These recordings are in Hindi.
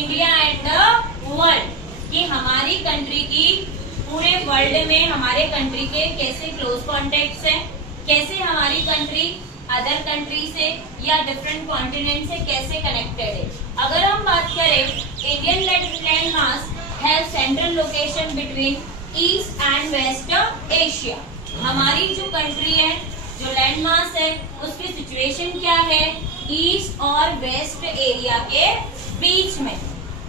इंडिया एंड द वर्ल्ड, कि हमारी कंट्री की पूरे वर्ल्ड में हमारे कंट्री के कैसे क्लोज कॉन्टेक्ट्स हैं, कैसे हमारी कंट्री अदर कंट्री से या डिफरेंट कॉन्टिनेंट से कैसे कनेक्टेड है। अगर हम बात करें, Indian land mass have central location between East and West Asia. हमारी जो कंट्री है, जो लैंड मास है, उसकी सिचुएशन क्या है, ईस्ट और वेस्ट एरिया के बीच में,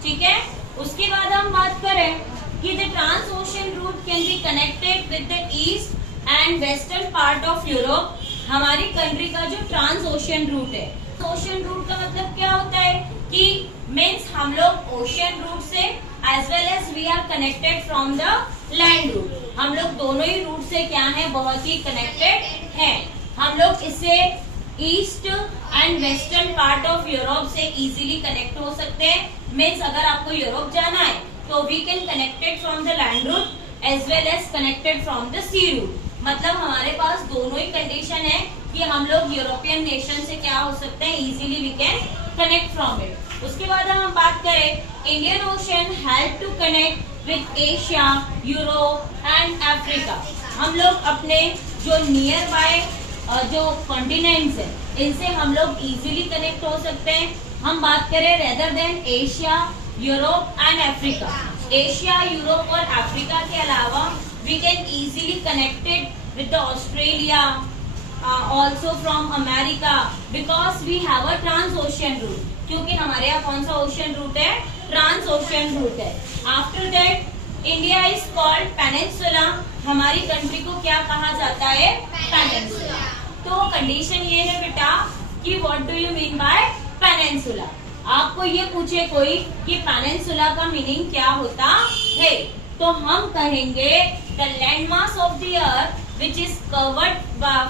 ठीक है। उसके बाद हम बात करें कि the trans ocean route can be connected with the east and western part of Europe. हमारी कंट्री का जो ट्रांस ओशियन रूट है, ओशियन रूट का मतलब क्या होता है कि मीन्स हम लोग ओशियन रूट से as well as we are connected from the land route. हम लोग दोनों ही रूट से क्या है, बहुत ही कनेक्टेड हैं। हम लोग इससे east and western part of Europe से इजीली कनेक्ट हो सकते हैं। मीन्स अगर आपको यूरोप जाना है तो we can connected from the land route as well as connected from the sea route. मतलब हमारे पास दोनों ही कंडीशन है कि हम लोग यूरोपियन नेशन से क्या हो सकते हैं, easily we can connect from it. उसके बाद हम बात करें, Indian Ocean help to connect with Asia, Europe and Africa. हम लोग अपने जो नियर बाय जो कॉन्टिनेंट्स है, इनसे हम लोग इजीली कनेक्ट हो सकते हैं। हम बात करें rather than Asia, Europe and Africa, Asia, Europe और अफ्रीका के अलावा we can easily connected with the Australia, also from America, because we have a trans ocean route. क्योंकि हमारे यहाँ कौन सा ओशियन रूट है, ट्रांस ओशियन रूट है। After that India is called peninsula. हमारी कंट्री को क्या कहा जाता है, पेनिनसुला। तो कंडीशन ये है बेटा कि what do you mean by peninsula. आपको ये पूछे कोई कि पेनिनसुला का मीनिंग क्या होता है, तो हम कहेंगे the land mass of the earth which is covered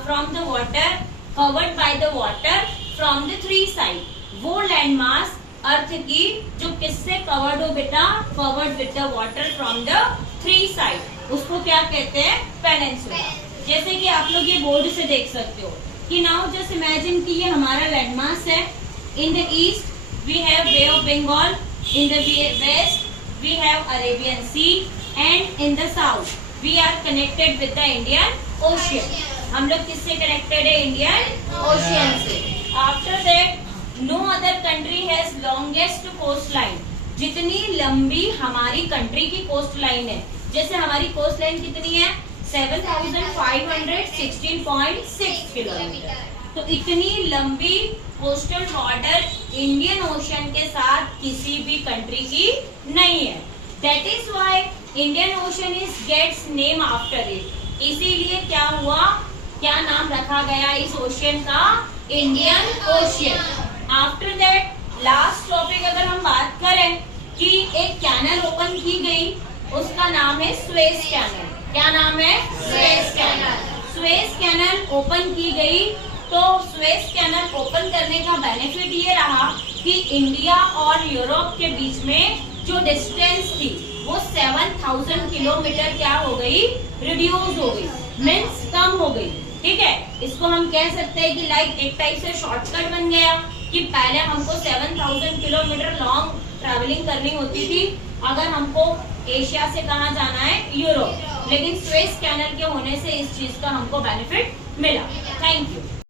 from the water, covered by the water from the three side. वो लैंड मास अर्थ की जो किससे कवर्ड हो बेटा, covered with the water from the three side, उसको क्या कहते हैं, पेनिनसुला। जैसे कि आप लोग ये बोर्ड से देख सकते हो कि नाउ जस्ट इमेजिन कि ये हमारा लैंड मास है। In the east we have Bay of Bengal, in the west we have Arabian Sea and in the south we are connected with the Indian Ocean. हम लोग किससे कनेक्टेड है, इंडियन ओशियन से। After that no other country has longest coast line. जितनी लंबी हमारी कंट्री की कोस्ट लाइन है, जैसे हमारी कोस्ट लाइन कितनी है, 7,516.6 किलोमीटर। तो इतनी लंबी कोस्टल बॉर्डर इंडियन ओशन के साथ किसी भी कंट्री की नहीं है। That is why Indian Ocean is gets name after it. इसीलिए क्या हुआ, क्या नाम रखा गया इस ओशियन का, Indian ocean. After that last topic अगर हम बात करें कि एक कैनल ओपन की गई, उसका नाम है स्वेज कैनल। क्या नाम है, Suez Canal. Suez Canal open की गई, तो स्वेज कैनल ओपन करने का बेनिफिट ये रहा कि इंडिया और यूरोप के बीच में जो डिस्टेंस थी वो 7,000 किलोमीटर क्या हो गई, रिड्यूस हो गई, मीन्स कम हो गई। ठीक है, इसको हम कह सकते हैं कि लाइक एक टाइप से शॉर्टकट बन गया कि पहले हमको 7,000 किलोमीटर लॉन्ग ट्रैवलिंग करनी होती थी अगर हमको एशिया से कहाँ जाना है, यूरोप। लेकिन स्वेज कैनल के होने से इस चीज का हमको बेनिफिट मिला। Thank you.